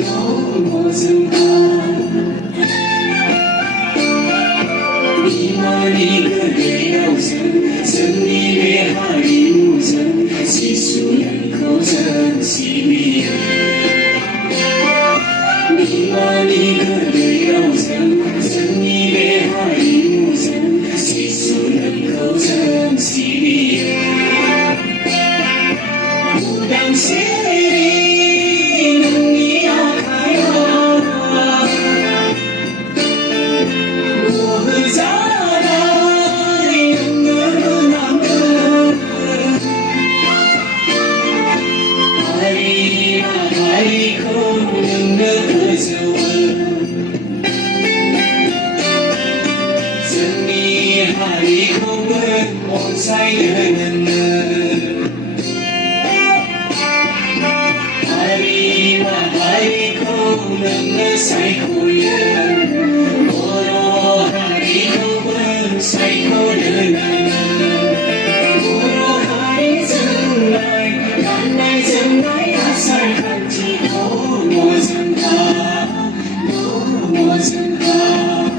너무 증가 이만이 그대 영생 승리의 하리무전 지수연 고전 시비연 이만이 그대 영생 승리의 하리무전 지수연 고전 시비연 당신이 기억하여 모르잖아 영원은 없는 하리고 눈을 주워 승리하리고는 온사이는 하리고는 사이코야 모로 하리고는 사이코는 모로 하리 정말 난날 정말 아살한지 너무 정가 너무 정가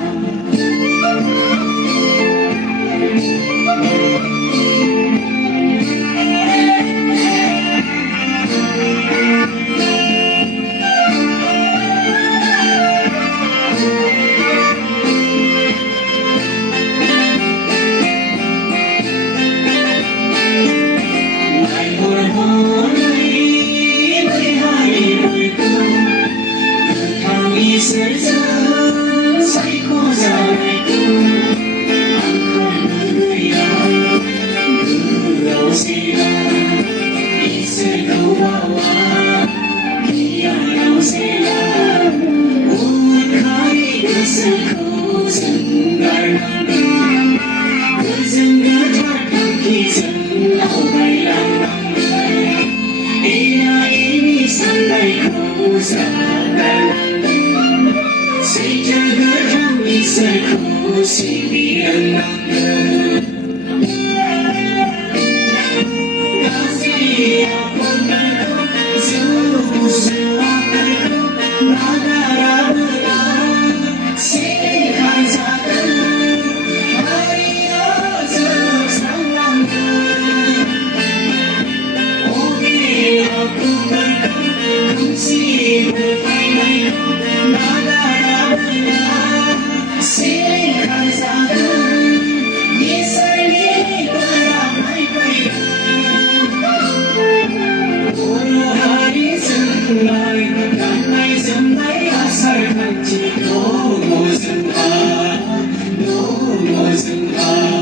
있을까 사이코 잘할까 안컬 그야 그러시라 있을 거와 미안하세라 우카이 그슬 고생갈랑 그생각할 기전 나오갈랑 이야 이미 산날 고사갈랑 세계를 있을 곳이 없는 가슴이 아픈 날고 수수와 날고 나가라느라 세간 작은 하리어서 상남들 오기 아픈 날고 금식을 발날고 나가라 난날 정말 아살한지 너무 정가 너무 정가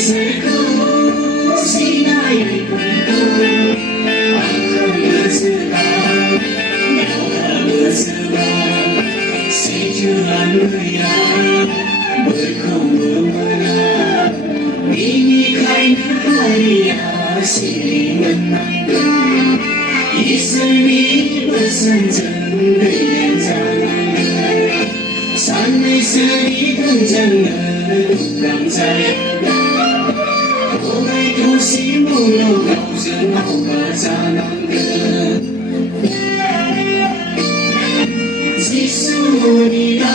있을 곳이 나의 꿈도 안커무스가 너가 무스가 세주한 거야 물고무무나 이미 가는 하리야 시리는 남들 있을리 무슨 정글 장들 산을 쓰리 등장을 북강자에 도시물로 가우전하고 가자는데 지수이라